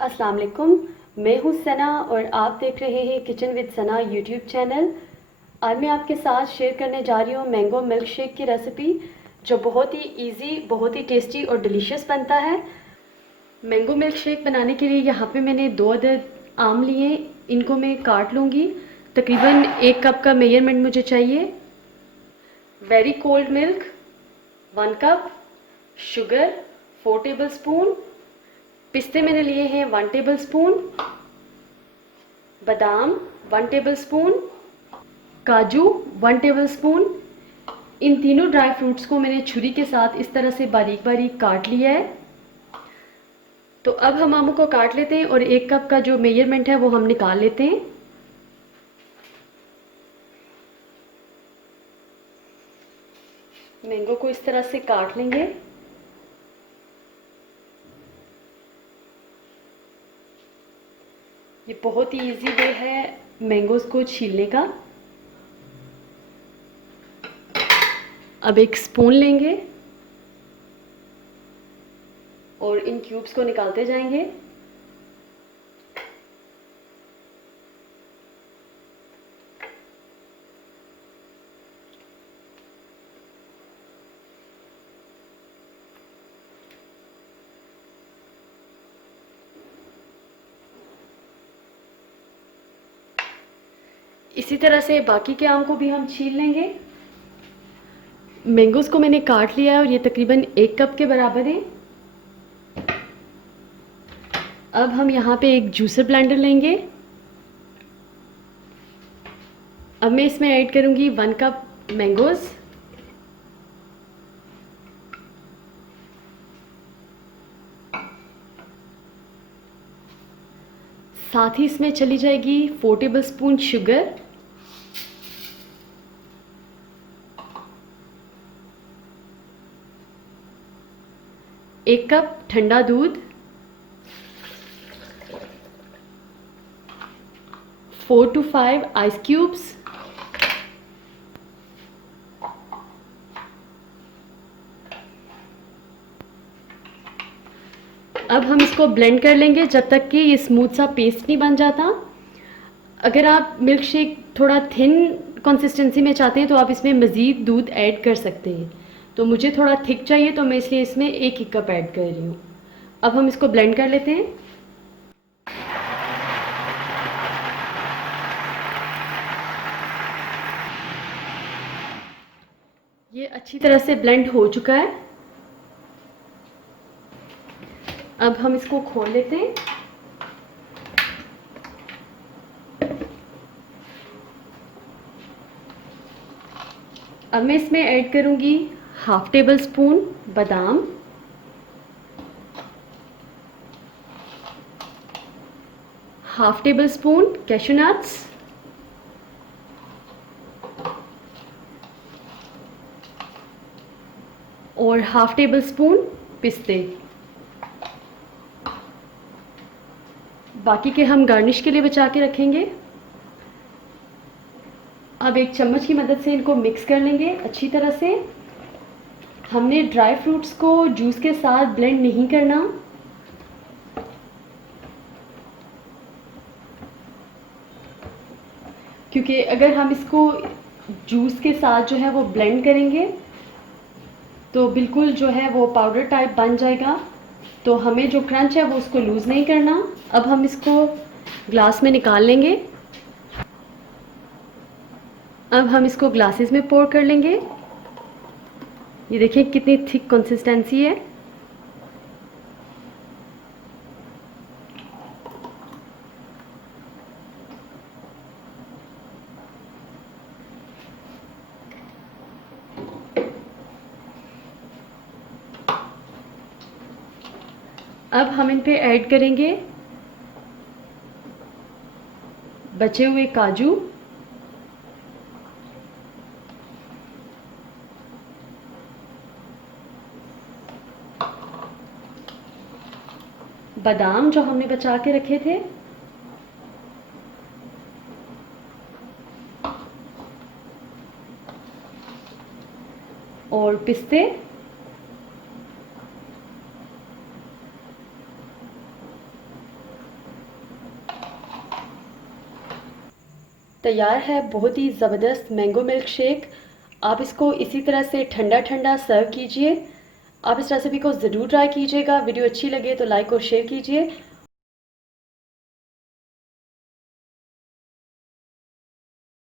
अस्सलाम वालेकुम। मैं हूँ सना और आप देख रहे हैं kitchen with Sana YouTube channel. आज मैं आपके साथ शेयर करने जा रही हूँ मैंगो मिल्क शेक की रेसिपी, जो बहुत ही इजी, बहुत ही टेस्टी और डिलीशियस बनता है। मैंगो मिल्क शेक बनाने के लिए यहाँ पे मैंने 2 अदद आम लिए। इनको मैं काट लूँगी। तकरीबन 1 कप का मेजरमेंट मुझे चाहिए। Very cold milk 1 cup, sugar 4 tablespoon, पिस्ते मैंने लिए हैं 1 टेबल स्पून, बादाम 1 टेबल स्पून, काजू 1 टेबल स्पून। इन तीनों ड्राई फ्रूट्स को मैंने छुरी के साथ इस तरह से बारीक बारीक काट लिया है। तो अब हम आमों को काट लेते हैं और 1 कप का जो मेजरमेंट है वो हम निकाल लेते हैं। मैंगो को इस तरह से काट लेंगे। ये बहुत ही इजी वे है मैंगोज को छीलने का। अब एक स्पून लेंगे और इन क्यूब्स को निकालते जाएंगे। इसी तरह से बाकी के आम को भी हम छील लेंगे। मैंगोज को मैंने काट लिया है और ये तकरीबन 1 कप के बराबर है। अब हम यहाँ पे एक जूसर ब्लेंडर लेंगे। अब मैं इसमें ऐड करूँगी 1 कप मैंगोज, साथ ही इसमें चली जाएगी 4 टेबल स्पून शुगर, एक कप ठंडा दूध, 4 to 5 आइस क्यूब्स, अब हम इसको ब्लेंड कर लेंगे जब तक कि ये स्मूथ सा पेस्ट नहीं बन जाता। अगर आप मिल्क शेक थोड़ा थिन कंसिस्टेंसी में चाहते हैं तो आप इसमें मज़ीद दूध ऐड कर सकते हैं। तो मुझे थोड़ा थिक चाहिए तो मैं इसलिए इसमें 1 कप ऐड कर रही हूँ। अब हम इसको ब्लेंड कर लेते हैं। ये अच्छी तरह से ब्लेंड हो चुका है। अब हम इसको खोल लेते हैं। अब मैं इसमें ऐड करूंगी हाफ टेबल स्पून बादाम, half table spoon cashew nuts, और हाफ टेबल स्पून पिस्ते। बाकी के हम गार्निश के लिए बचा के रखेंगे। अब एक चम्मच की मदद से इनको मिक्स कर लेंगे अच्छी तरह से। हमने ड्राई फ्रूट्स को जूस के साथ ब्लेंड नहीं करना, क्योंकि अगर हम इसको जूस के साथ जो है वो ब्लेंड करेंगे तो बिल्कुल जो है वो पाउडर टाइप बन जाएगा। तो हमें जो क्रंच है वो उसको लूज़ नहीं करना। अब हम इसको ग्लास में निकाल लेंगे। अब हम इसको ग्लासेस में पोर कर लेंगे। ये देखिए कितनी थिक कंसिस्टेंसी है। अब हम इन पे ऐड करेंगे बचे हुए काजू, बादाम जो हमने बचा के रखे थे, और पिस्ते, तैयार है बहुत ही ज़बरदस्त मैंगो मिल्क शेक। आप इसको इसी तरह से ठंडा ठंडा सर्व कीजिए। आप इस रेसिपी को ज़रूर ट्राई कीजिएगा। वीडियो अच्छी लगे तो लाइक और शेयर कीजिए।